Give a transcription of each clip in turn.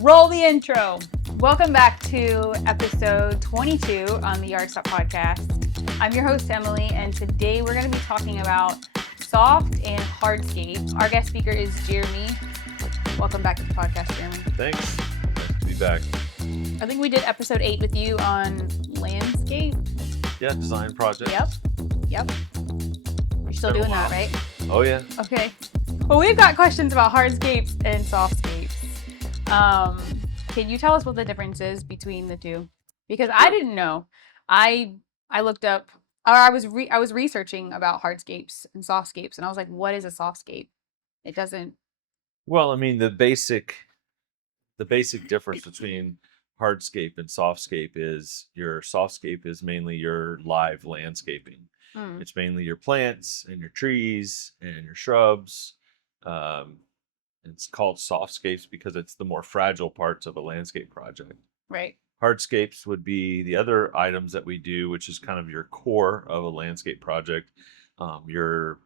Roll the intro. Welcome back to episode 22 on the Yard Stop podcast. I'm your host, Emily, and today we're going to be talking about soft and hardscape. Our guest speaker is Jeremy. Welcome back to the podcast, Jeremy. Thanks. Nice to be back. I think we did episode 8 with you on landscape. Yeah, design project. Yep. You're still doing that, right? Oh, yeah. Okay. Well, we've got questions about hardscapes and softscapes. Can you tell us what the difference is between the two? Because I didn't know. I looked up, or I was researching about hardscapes and softscapes, and I was like, what is a softscape? It doesn't. Well, I mean, the basic difference between hardscape and softscape is your softscape is mainly your live landscaping. It's mainly your plants and your trees and your shrubs. It's called softscapes because it's the more fragile parts of a landscape project. Right. Hardscapes would be the other items that we do, which is kind of your core of a landscape project. Your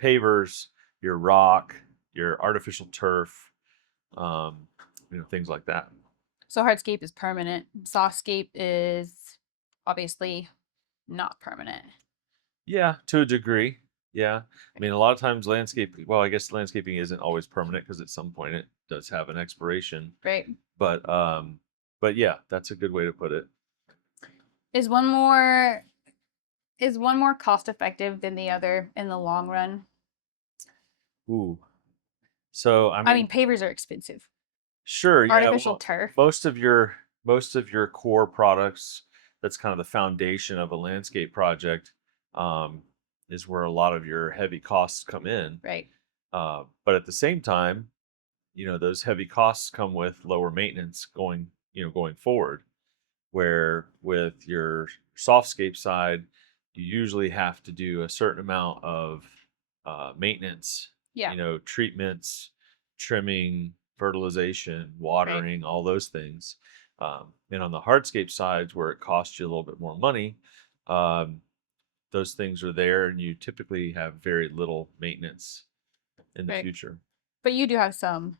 pavers, your rock, your artificial turf, things like that. So hardscape is permanent. Softscape is obviously not permanent. Yeah, to a degree. Yeah. I mean, a lot of times I guess landscaping isn't always permanent because at some point it does have an expiration. Right. But yeah, that's a good way to put it. Is one more cost effective than the other in the long run? Ooh. So I mean, pavers are expensive. Sure, yeah. Artificial turf. Most of your core products, that's kind of the foundation of a landscape project, is where a lot of your heavy costs come in. Right. But at the same time, those heavy costs come with lower maintenance going forward. Where with your softscape side, you usually have to do a certain amount of maintenance. Yeah. Treatments, trimming, fertilization, watering, all those things. And on the hardscape sides, where it costs you a little bit more money, those things are there, and you typically have very little maintenance in the future. But you do have some,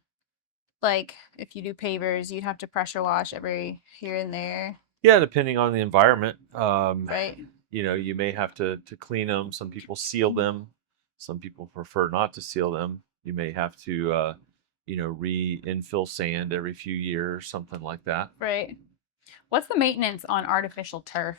like if you do pavers, you'd have to pressure wash every here and there. Yeah, depending on the environment. Right. You may have to clean them. Some people seal them. Some people prefer not to seal them. You may have to, re-infill sand every few years, something like that. Right. What's the maintenance on artificial turf?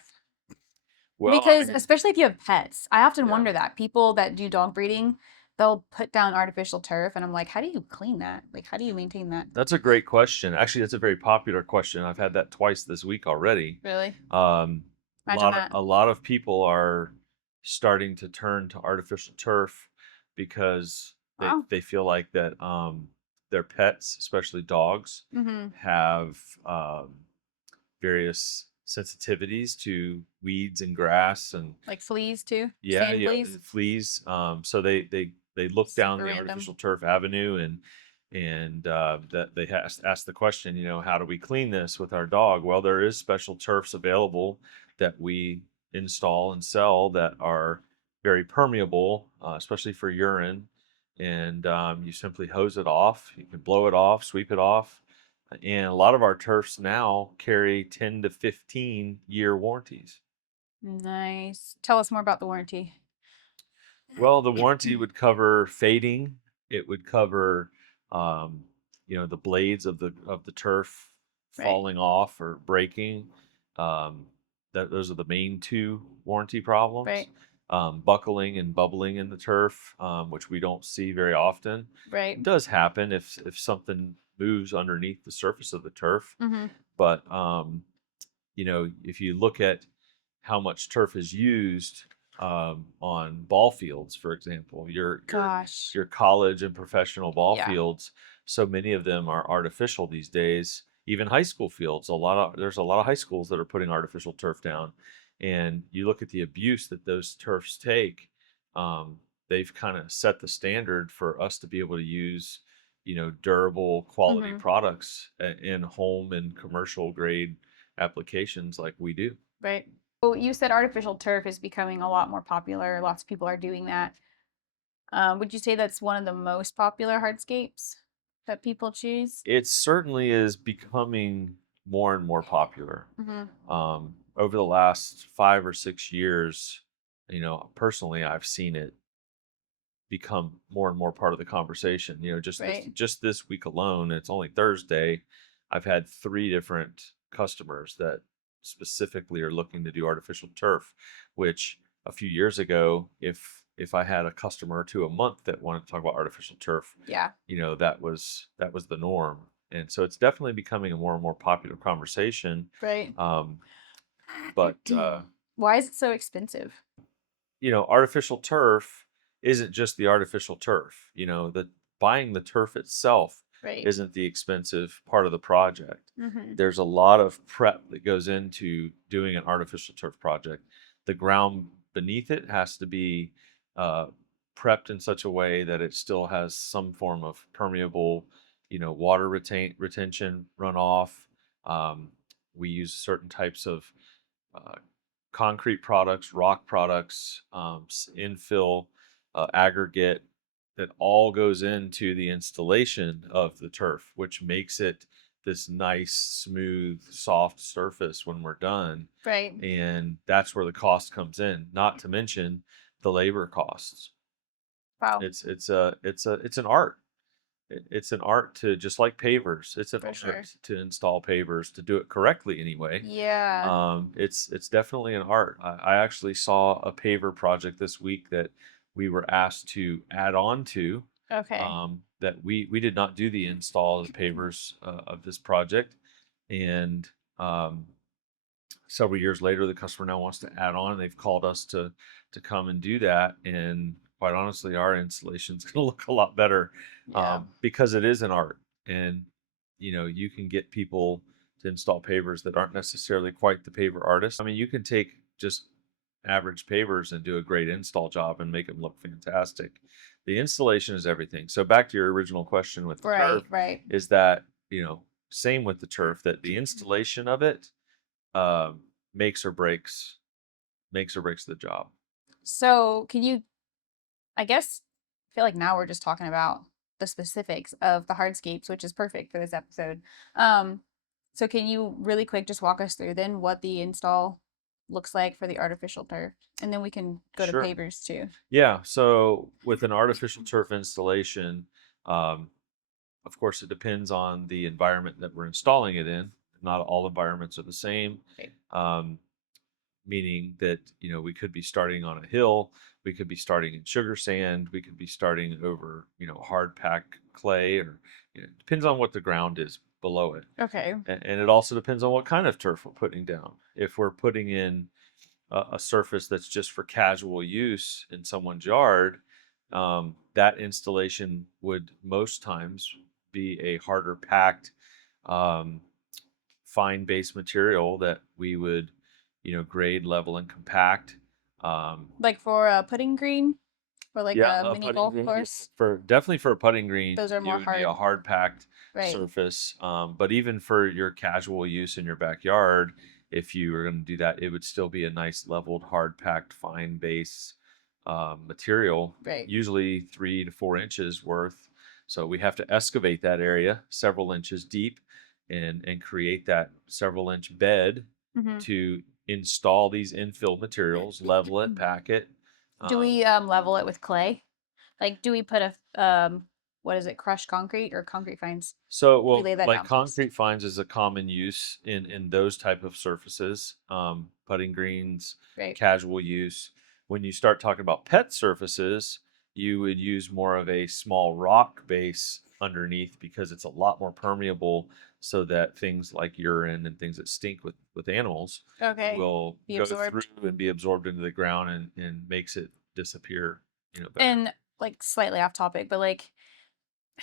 Well, because especially if you have pets, I often wonder that. People that do dog breeding, they'll put down artificial turf, and I'm like, how do you clean that? Like, how do you maintain that? That's a great question. Actually, that's a very popular question. I've had that twice this week already. Really? A lot of people are starting to turn to artificial turf because they feel like that their pets, especially dogs, have various sensitivities to weeds and grass and like fleas too. Yeah, Sand fleas. So they look down the artificial turf avenue and that they ask the question, how do we clean this with our dog? Well, there is special turfs available that we install and sell that are very permeable, especially for urine. And you simply hose it off. You can blow it off, sweep it off. And a lot of our turfs now carry 10 to 15 year warranties. Nice. Tell us more about the warranty. Well, the warranty would cover fading. It would cover, the blades of the turf falling off or breaking. Those are the main two warranty problems. Right. Buckling and bubbling in the turf, which we don't see very often. Right. It does happen if something moves underneath the surface of the turf. But if you look at how much turf is used on ball fields, for example, your college and professional ball fields, so many of them are artificial these days. Even high school fields, there's a lot of high schools that are putting artificial turf down. And you look at the abuse that those turfs take, they've kind of set the standard for us to be able to use, durable quality products in home and commercial grade applications like we do. Right. So you said artificial turf is becoming a lot more popular. Lots of people are doing that. Would you say that's one of the most popular hardscapes? that people choose? It certainly is becoming more and more popular. Hmm. Over the last 5 or 6 years, personally, I've seen it become more and more part of the conversation. Just this Right. just this week alone, it's only Thursday, I've had 3 different customers that specifically are looking to do artificial turf, which a few years ago, if I had a customer or two a month that wanted to talk about artificial turf, Yeah. that was the norm. And so it's definitely becoming a more and more popular conversation. Right. Um, but Why is it so expensive? artificial turf isn't just the artificial turf. The buying the turf itself Right. isn't the expensive part of the project. Hmm. There's a lot of prep that goes into doing an artificial turf project. The ground beneath it has to be uh, prepped in such a way that it still has some form of permeable, water retention runoff. Um, we use certain types of uh, concrete products, rock products, infill, aggregate that all goes into the installation of the turf, which makes it this nice, smooth, soft surface when we're done. Right. And that's where the cost comes in, not to mention the labor costs. Wow. It's an art. It's an art to, just like pavers. It's an For sure. art to install pavers, to do it correctly anyway. Yeah. It's definitely an art. I actually saw a paver project this week that we were asked to add on to. Okay. That we did not do the install of the pavers of this project, and um, several years later, the customer now wants to add on. They've called us to come and do that, and quite honestly, our installation's going to look a lot better Yeah. because it is an art, and you can get people to install pavers that aren't necessarily quite the paver artist. I mean, you can take just average pavers and do a great install job and make them look fantastic. The installation is everything. So back to your original question with the Right. turf, Right. is that same with the turf, that the installation of it um, makes or breaks the job. So, can you, I guess, I feel like now we're just talking about the specifics of the hardscapes, which is perfect for this episode. Um, so can you really quick just walk us through then what the install looks like for the artificial turf? And then we can go to Sure. pavers too. Yeah. So with an artificial turf installation, um, of course, it depends on the environment that we're installing it in. Not all environments are the same. Right. Um, Meaning that we could be starting on a hill, we could be starting in sugar sand, we could be starting over hard pack clay, or it depends on what the ground is below it. Okay. And it also depends on what kind of turf we're putting down. If we're putting in a surface that's just for casual use in someone's yard, that installation would most times be a harder packed, um, fine base material that we would, grade, level, and compact. Like for a putting green or like Yeah, a a mini putting golf green. Yeah. course, For definitely for a putting green, those are it more would be a hard. hard packed Right. surface. But even for your casual use in your backyard, if you were going to do that, it would still be a nice leveled, hard packed, fine base material, Right. usually 3 to 4 inches worth. So we have to excavate that area several inches deep and create that several inch bed Hmm. to install these infill materials, level it, pack it. Do we level it with clay? Like, do we put a what is it, crushed concrete or concrete fines? So, Do we well, lay that like down first? concrete fines is a common use in those type of surfaces, putting greens, Right. casual use. When you start talking about pet surfaces, you would use more of a small rock base underneath because it's a lot more permeable, so that things like urine and things that stink with animals Okay. will Be go through absorbed. and be absorbed into the ground, and makes it disappear, better. And like slightly off topic, but like,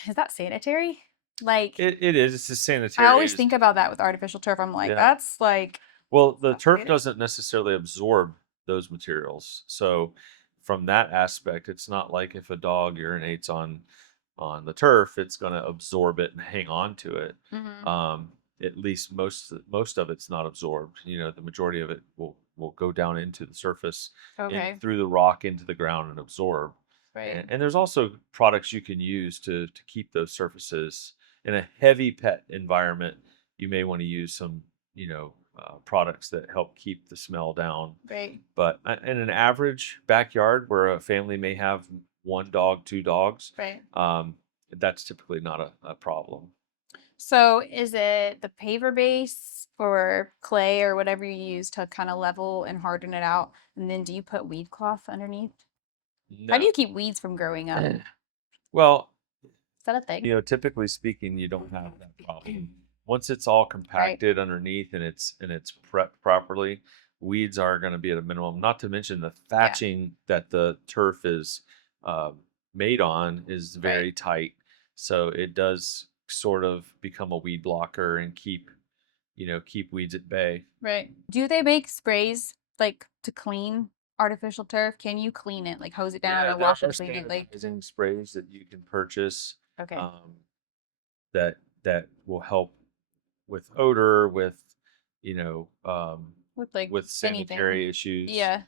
is that sanitary? Like, It is. It's a I sanitary. always think about that with artificial turf. I'm like, Yeah. that's like, Well, the not turf great. doesn't necessarily absorb those materials. So from that aspect, it's not like if a dog urinates on the turf, it's going to absorb it and hang on to it. Hmm. Um, at least most of it's not absorbed. The majority of it will go down into the surface, in Okay. through the rock into the ground and absorb. Right. And there's also products you can use to keep those surfaces in a heavy pet environment. You may want to use some, products that help keep the smell down. Right. But in an average backyard where a family may have one dog, two dogs, Right. um, that's typically not a problem. So is it the paver base or clay or whatever you use to kind of level and harden it out? And then do you put weed cloth underneath? How do No. you keep weeds from growing up? Is Well, that a thing? typically speaking, you don't have that problem. Once it's all Right. compacted underneath and it's prepped properly, weeds are going to be at a minimum. Not to mention the Yeah. thatching that the turf is uh, made on is Right. very tight, so it does sort of become a weed blocker and keep weeds at bay. Right. Do they make sprays like to clean artificial turf? Can you clean it, like hose it down Yeah, or there wash are and clean it? Like, sanitizing sprays that you can purchase okay, um, that will help with odor, you know, um, with like with anything. sanitary issues. Yeah.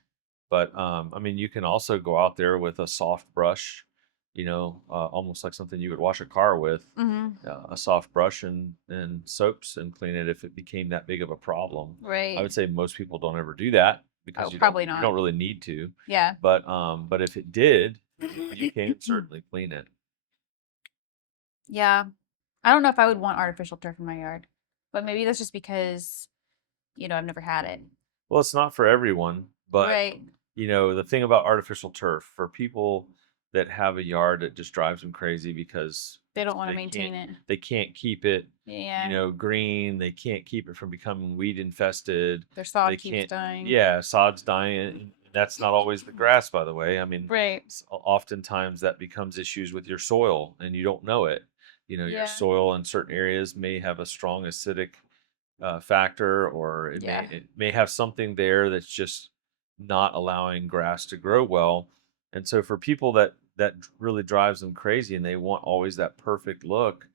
But I mean, you can also go out there with a soft brush, almost like something you would wash a car with, Mm-hmm. a soft brush and soaps and clean it if it became that big of a problem. I Right. would say most people don't ever do that Oh, because probably you not. don't really need to. Yeah. But if it did, you can certainly clean it. Yeah. I don't know if I would want artificial turf in my yard, but maybe that's just because, I've never had it. Well, it's not for everyone, but Right. the thing about artificial turf for people that have a yard that just drives them crazy because They don't want to they can't maintain it. they can't keep it, Yeah. green. They can't keep it from becoming weed infested. Their They sod keeps can't. dying. Yeah, sod's dying. And that's not always the grass, by the way. I mean, Right. oftentimes that becomes issues with your soil, and you don't know it. Your Yeah. soil in certain areas may have a strong acidic factor, or Yeah. it may have something there that's just not allowing grass to grow well. And so for people that really drives them crazy and they want always that perfect look,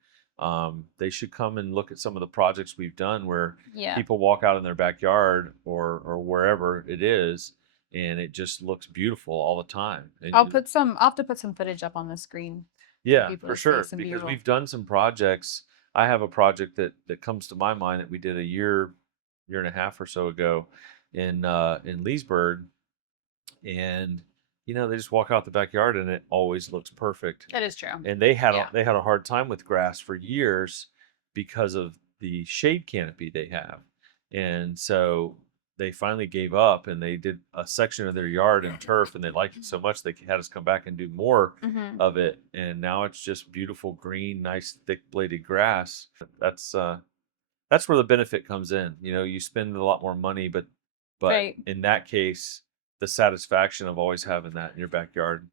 they should come and look at some of the projects we've done where Yeah. people walk out in their backyard or wherever it is, and it just looks beautiful all the time. I'll have to put some footage up on the screen for Yeah, people for to see sure. some Because B-roll. we've done some projects. I have a project that comes to my mind that we did a year and a half or so ago in Leesburg, and they just walk out the backyard and it always looks perfect. That is true. And Yeah. they had a hard time with grass for years because of the shade canopy they have. And so they finally gave up and they did a section of their yard in turf, and they liked it so much they had us come back and do more Hmm. of it. And now it's just beautiful green, nice thick bladed grass. That's where the benefit comes in. You spend a lot more money, but Right. in that case, the satisfaction of always having that in your backyard.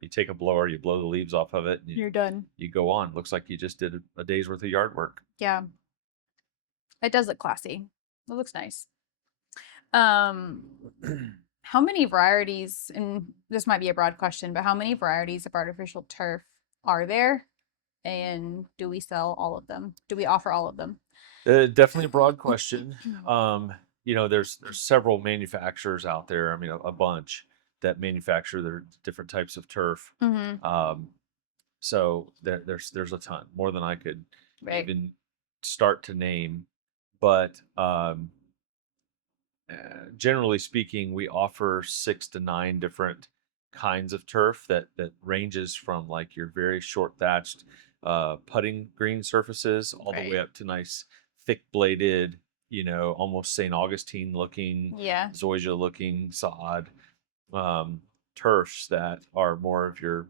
You take a blower, you blow the leaves off of it, and You're done. you go on. Looks like you just did a day's worth of yard work. Yeah. It does look classy. It looks nice. Um, how many varieties, and this might be a broad question, but how many varieties of artificial turf are there? And do we sell all of them? Do we offer all of them? Definitely a broad question. There's several manufacturers out there. I mean, a bunch that manufacture their different types of turf. Mm-hmm. Um, so there's a ton, more than I could Right. even start to name. But generally speaking, we offer 6 to 9 different kinds of turf that ranges from like your very short thatched putting green surfaces all the way Right. up to nice thick bladed, almost St. Augustine looking, Yeah. zoysia looking sod um, turfs that are more of your,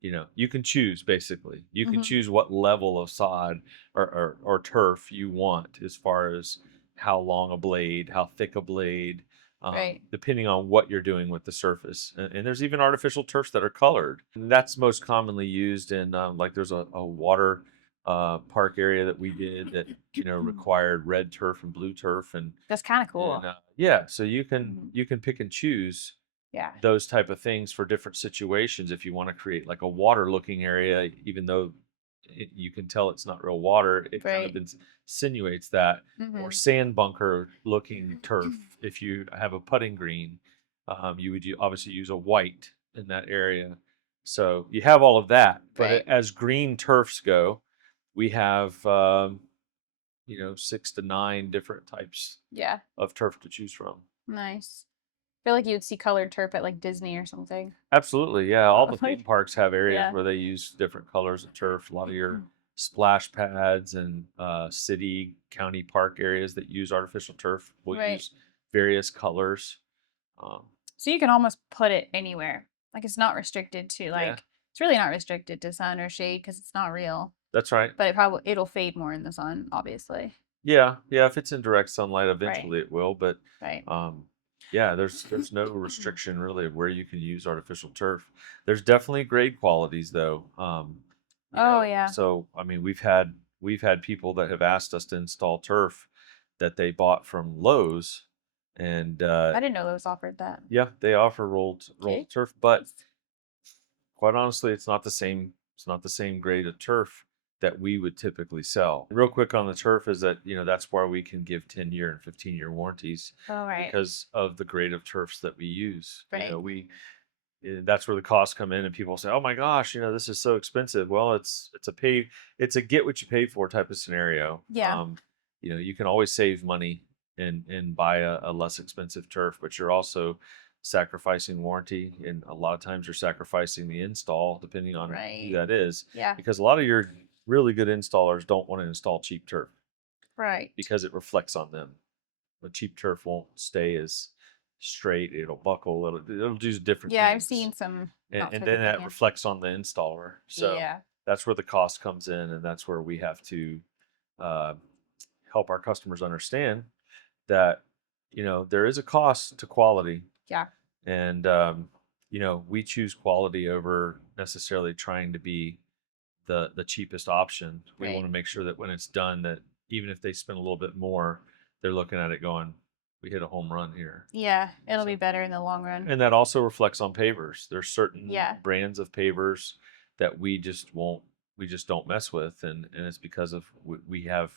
you can choose basically. You can Mm-hmm. choose what level of sod or turf you want as far as how long a blade, how thick a blade, Right. depending on what you're doing with the surface. And there's even artificial turfs that are colored. And that's most commonly used in like there's a water park area that we did that required red turf and blue turf That's kind of and cool. yeah, so you can Mhm. you can pick and choose Yeah. those type of things for different situations. If you want to create like a water looking area, even though you can tell it's not real water, it kind of Right. insinuates that. Or Mm-hmm. sand bunker looking turf, if you have a putting green, you would obviously use a white in that area. So you have all of that, but Right. as green turfs go, we have 6 to 9 different types Yeah. of turf to choose from. Nice. I feel like you would see colored turf at like Disney or something. Absolutely, yeah. All the theme Like, parks have areas yeah. where they use different colors of turf. A lot of your splash pads and city, county park areas that use artificial turf will Right. use various colors. Um, So you can almost put it anywhere. Like it's not restricted to yeah, like it's really not restricted to sun or shade because it's not real. that's right. But it'll fade more in the sun, obviously. Yeah, yeah. If it's in direct sunlight, Right. eventually it will. But Right. um, yeah, there's no restriction really of where you can use artificial turf. There's definitely grade qualities though. Oh yeah. So I mean, we've had people that have asked us to install turf that they bought from Lowe's, and I didn't know those offered that. yeah, they offer rolled Okay. turf, but Nice. quite honestly, it's not the same. It's not the same grade of turf that we would typically sell. Real quick on the turf is that that's why we can give 10-year and 15-year warranties Oh right. because of the grade of turfs that we use. Right. That's where the costs come in, and people say, "Oh my gosh, this is so expensive." Well, it's a get what you paid for type of scenario. Yeah. You can always save money and buy a less expensive turf, but you're also sacrificing warranty, and a lot of times you're sacrificing the install, depending on who Right. that is, Yeah. because a lot of your really good installers don't want to install cheap turf Right. because it reflects on them. The cheap turf won't stay as straight; it'll buckle, it'll do different Yeah, I've things, seen some and, not and so then good that thing. reflects on the installer. So Yeah. that's where the cost comes in, and that's where we have to uh, help our customers understand that there is a cost to quality, Yeah. and we choose quality over necessarily trying to be the cheapest option. We want Right. to make sure that when it's done, that even if they spend a little bit more, they're looking at it going, "We hit a home run here." Yeah. It'll be So, better in the long run. and that also reflects on pavers. There's certain Yeah. brands of pavers that we just don't mess with, and it's because of we have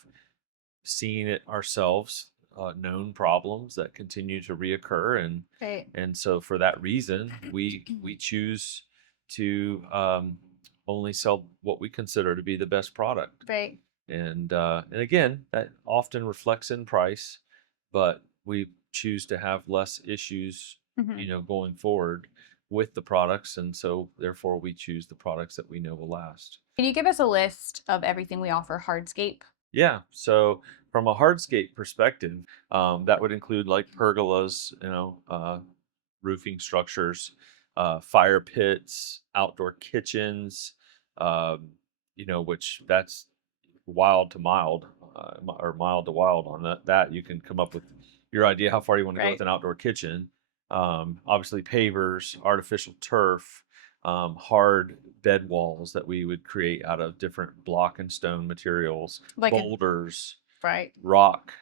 seen it ourselves, known problems that continue to reoccur, Right. and so for that reason, we choose to only sell what we consider to be the best product. Right. And again, that often reflects in price, but we choose to have less issues, Hmm. going forward with the products, and so therefore we choose the products that we know will last. Can you give us a list of everything we offer hardscape? Yeah. So from a hardscape perspective, that would include like pergolas, roofing structures, fire pits, outdoor kitchens, um, which that's wild to mild, or mild to wild on that. That you can come up with your idea how far you want to go with Right. an outdoor kitchen. Obviously, pavers, artificial turf, hard bed walls that we would create out of different block and stone materials, Like a boulders, right. rock,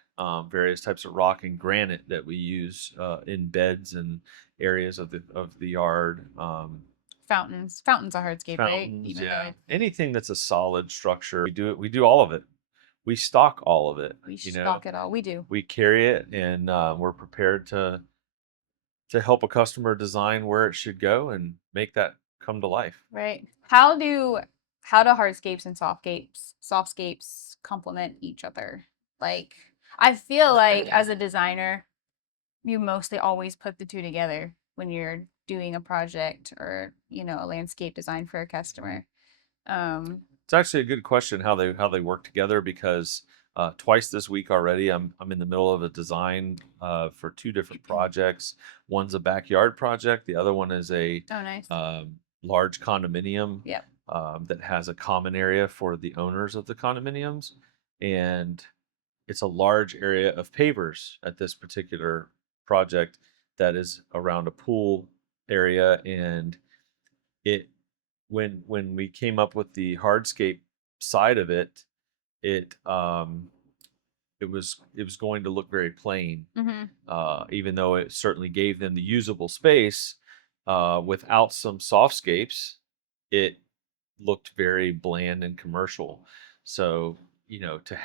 various types of rock and granite that we use in beds and areas of the yard. Fountains. Fountains are hardscape, right? Fountains, Even though yeah. it, Anything that's a solid structure, we do all of it. We stock all of it. we stock it all. We do. We carry it, and we're prepared to help a customer design where it should go and make that come to life. Right. How do hardscapes and softscapes complement each other? Like I feel like as a designer, you mostly always put the two together when you're doing a project or, a landscape design for a customer. Um, It's actually a good question how they work together, because twice this week already, I'm in the middle of a design for two different projects. One's a backyard project. The other one is a oh nice. large condominium Yep. that has a common area for the owners of the condominiums, and it's a large area of pavers at this particular project that is around a pool area. And it when we came up with the hardscape side of it, it it was going to look very plain, Hmm. even though it certainly gave them the usable space. Without some softscapes, it looked very bland and commercial. So, to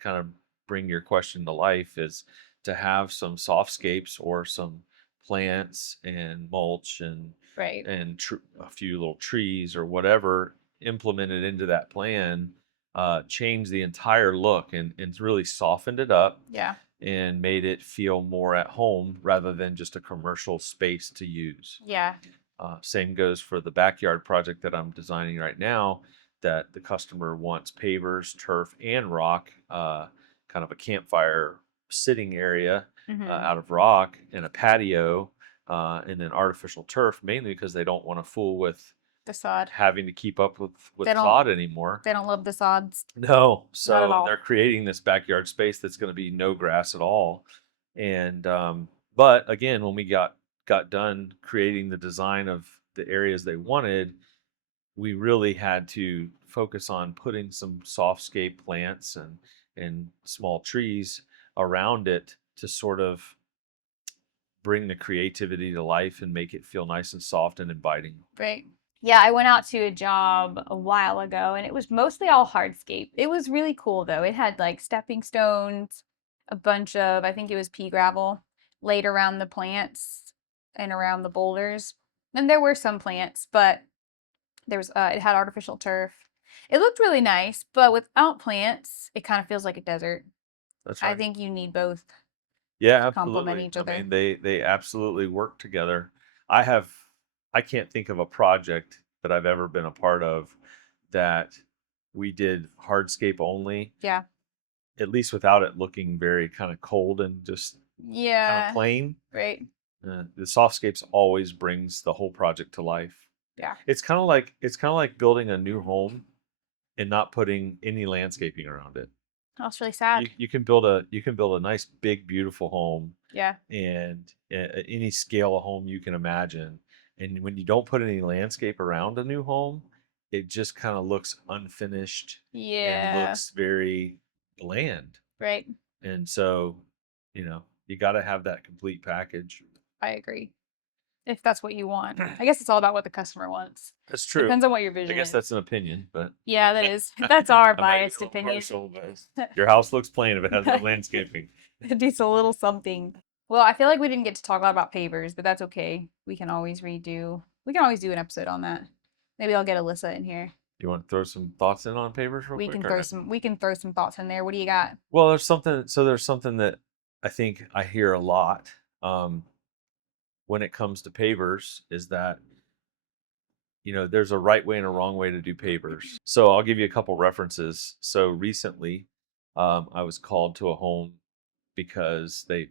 kind of bring your question to life is to have some softscapes or some plants and mulch and Right. and a few little trees or whatever implemented into that plan changed the entire look and really softened it up Yeah. and made it feel more at home rather than just a commercial space to use. Yeah. Same goes for the backyard project that I'm designing right now, that the customer wants pavers, turf, and rock, kind of a campfire sitting area Hmm. out of rock and a patio, and then artificial turf, mainly because they don't want to fool with The sod. having to keep up They with don't. sod anymore. They don't love the sods. No, Not at so they're all. creating this backyard space that's going to be no grass at all. And but again, when we got done creating the design of the areas they wanted, we really had to focus on putting some softscape plants and small trees around it to sort of bring the creativity to life and make it feel nice and soft and inviting. Right. Yeah, I went out to a job a while ago and it was mostly all hardscape. It was really cool though. It had like stepping stones, a bunch of, I think it was pea gravel laid around the plants and around the boulders. And there were some plants, but there was it had artificial turf. It looked really nice, but without plants, it kind of feels like a desert. That's I right. think you need both Yeah, to complement absolutely. each I other. mean, they absolutely work together. I have I can't think of a project that I've ever been a part of that we did hardscape only, Yeah. at least without it looking very kind of cold and just kind of Yeah. plain. Right. The softscapes always brings the whole project to life. Yeah. It's kind of like building a new home and not putting any landscaping around it. That's really sad. You can build a nice big beautiful home Yeah. and any scale of home you can imagine. And when you don't put any landscape around a new home, it just kind of looks unfinished and Yeah. looks very bland. Right. And so, you got to have that complete package. I agree. If that's what you want. I guess it's all about what the customer wants. That's true. Depends on what your I vision guess is. that's an opinion, but Yeah, that is. That's our I might be a biased little opinion. partial, but your house looks plain if it has no landscaping. It needs a little something. Well, I feel like we didn't get to talk a lot about pavers, but that's okay. We can always do an episode on that. Maybe I'll get Alyssa in here. You want to throw some thoughts in on pavers real We quick can or throw no? some thoughts in there. What do you got? Well, there's something that I think I hear a lot when it comes to pavers is that there's a right way and a wrong way to do pavers. So I'll give you a couple references. So recently, I was called to a home because the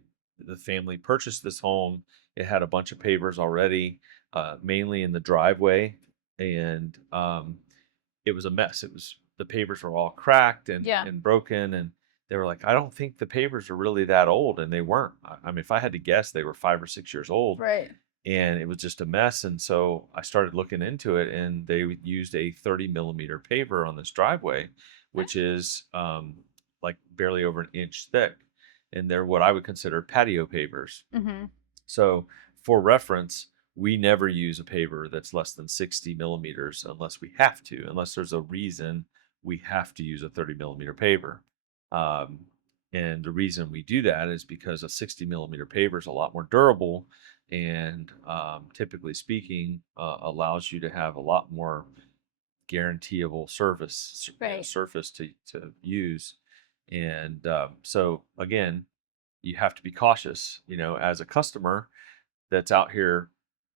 family purchased this home. It had a bunch of pavers already, mainly in the driveway, and it was a mess. The pavers were all cracked and Yeah. and broken, and they were like, I don't think the pavers are really that old, and they weren't. I mean, if I had to guess, they were 5 or 6 years old, Right. and it was just a mess. And so I started looking into it, and they used a 30 millimeter paver on this driveway, which is like barely over an inch thick, and they're what I would consider patio pavers. Mm-hmm. So, for reference, we never use a paver that's less than 60 millimeters unless we have to, unless there's a reason we have to use a 30 millimeter paver. Um, and the reason we do that is because a 60 millimeter paver is a lot more durable and typically speaking, allows you to have a lot more guaranteeable Right. surface to use. And so, again, you have to be cautious, as a customer that's out here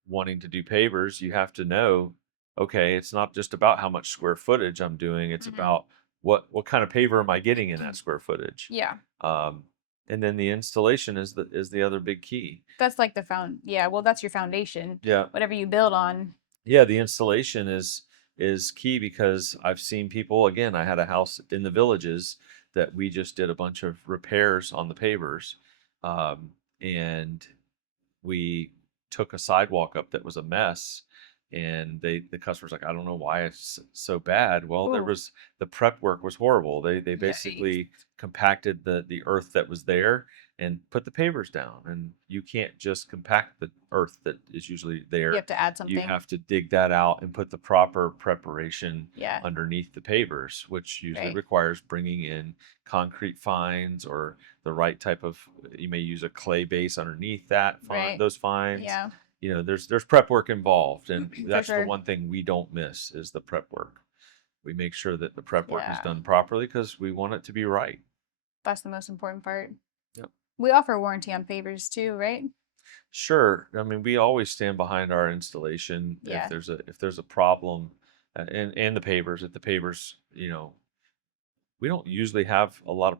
wanting to do pavers. You have to know, okay, it's not just about how much square footage I'm doing, it's Mm-hmm. about what kind of paver am I getting in that square footage. Yeah. um, and then the installation is the other big key. That's like yeah, well, that's your foundation. Yeah. Whatever you build on. Yeah, the installation is key because I've seen people. Again, I had a house in the Villages that we just did a bunch of repairs on the pavers, um, and we took a sidewalk up that was a mess, and the customer's like, I don't know why it's so bad. Well, Ooh. the prep work was horrible. They Yikes. basically compacted the earth that was there and put the pavers down, and you can't just compact the earth that is usually You there. have to add You something. have to dig that out and put the proper preparation Yeah. underneath the pavers, which usually Right. requires bringing in concrete fines or the right type of. You may use a clay base underneath Right. those fines, Yeah. there's prep work involved, and For that's the sure. one thing we don't miss is the prep work. We make sure that the prep work is Yeah. done properly because we want it to be right. That's the most important part. Yep. We offer warranty on pavers too, right? Sure. I mean, we always stand behind our installation Yeah. if there's a problem, and the pavers. If the pavers, we don't usually have a lot of.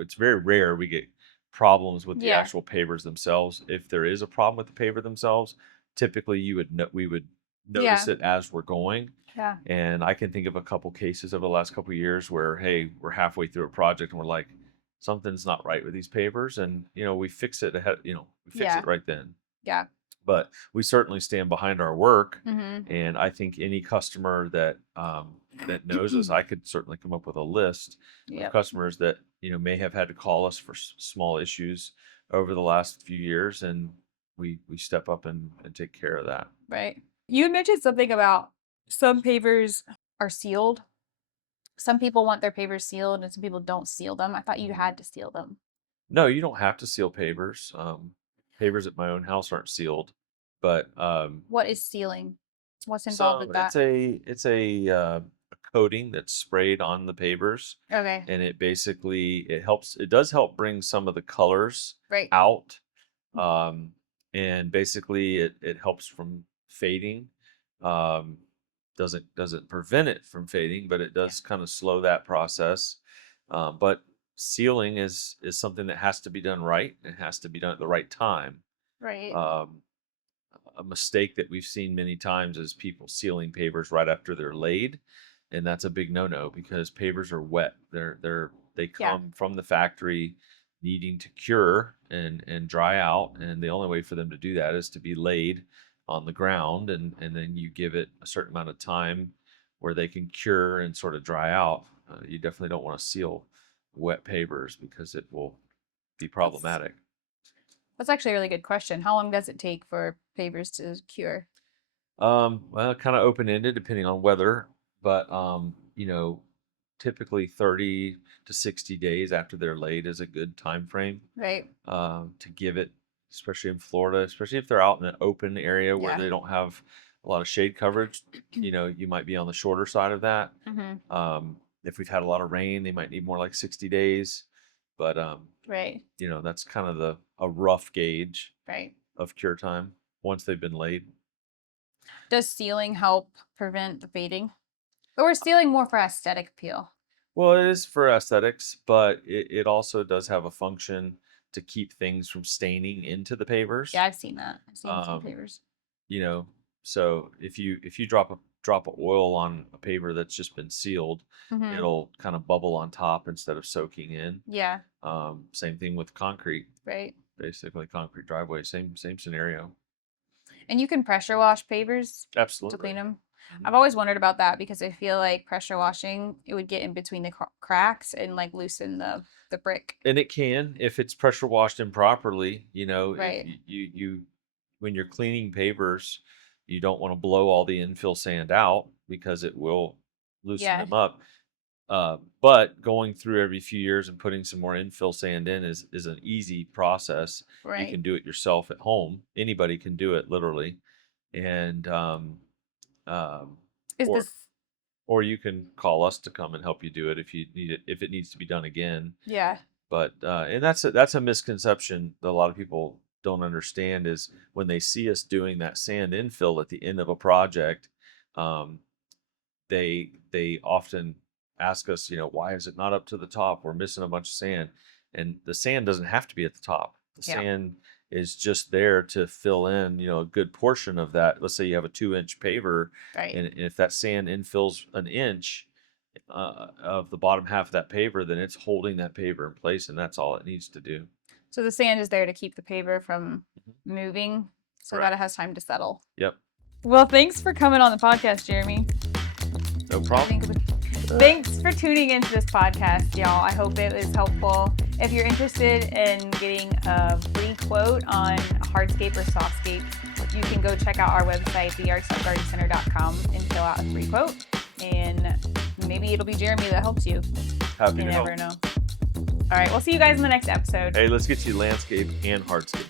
It's very rare we get problems with the Yeah. actual pavers themselves. If there is a problem with the paver themselves, typically we would notice Yeah. it as we're going. Yeah. And I can think of a couple cases over the last couple of years where, hey, we're halfway through a project and we're like, something's not right with these pavers, and we fix it ahead. We fix Yeah. it right then. Yeah. But we certainly stand behind our work, Mm-hmm. and I think any customer that knows us, I could certainly come up with a list of Yep. customers that may have had to call us for small issues over the last few years, and we step up and take care of that. Right. You had mentioned something about some pavers are sealed. Some people want their pavers sealed, and some people don't seal them. I thought you had to seal them. No, you don't have to seal pavers. Pavers at my own house aren't sealed, but What is sealing? What's involved with that? it's a coating that's sprayed on the pavers, Okay. and it helps. It does help bring some of the colors Right. out, and basically it helps from fading. Doesn't prevent it from fading, but it does kind of slow that process. But sealing is something that has to be done right. It has to be done at the right time. Right. A mistake that we've seen many times is people sealing pavers right after they're laid, and that's a big no-no because pavers are wet. They come from the factory needing to cure and dry out, and the only way for them to do that is to be laid on the ground, and then you give it a certain amount of time where they can cure and sort of dry out. You definitely don't want to seal wet pavers because it will be problematic. That's actually a really good question. How long does it take for pavers to cure? Well, kind of open-ended depending on weather, but typically 30 to 60 days after they're laid is a good time frame, Right. to give it, especially in Florida, especially if they're out in an open area where Yeah. they don't have a lot of shade coverage. You might be on the shorter side of that. Mm-hmm. If we've had a lot of rain, they might need more like 60 days, but Right. that's kind of a rough gauge Right. of cure time once they've been laid. Does sealing help prevent the fading? Or is sealing more for aesthetic appeal? Well, it is for aesthetics, but it also does have a function to keep things from staining into the pavers. Yeah, I've seen that. I've seen some Um, pavers. So if you drop a oil on a paver that's just been sealed, Mm-hmm. it'll kind of bubble on top instead of soaking in. Yeah. Same thing with concrete. Right. Basically, concrete driveway, same scenario. And you can pressure wash pavers Absolutely. to clean them. Mhm. I've always wondered about that because I feel like pressure washing, it would get in between the cracks and like loosen the brick. And it can, if it's pressure washed improperly, Right. if you when you're cleaning pavers, you don't want to blow all the infill sand out because it will loosen Yeah. them up. But going through every few years and putting some more infill sand in is an easy process. You Right. can do it yourself at home. Anybody can do it literally. And Is or this, or you can call us to come and help you do it if you need it, if it needs to be done again. yeah. But and that's a misconception that a lot of people don't understand is when they see us doing that sand infill at the end of a project, um, they often ask us, why is it not up to the top? We're missing a bunch of sand, and the sand doesn't have to be at the top. The Yeah. sand is just there to fill in, a good portion of that. Let's say you have a 2-inch paver, Right. and if that sand infills an inch of the bottom half of that paver, then it's holding that paver in place, and that's all it needs to do. So the sand is there to keep the paver from Mhm. moving so Correct. that it has time to settle. Yep. Well, thanks for coming on the podcast, Jeremy. No problem. Thanks for tuning into this podcast, y'all. I hope it was helpful. If you're interested in getting a free quote on hardscape or softscape, you can go check out our website, theartsgardencenter.com, and fill out a free quote. And maybe it'll be Jeremy that helps you. Happy You to never help. know. All right, we'll see you guys in the next episode. Hey, let's get you landscape and hardscape.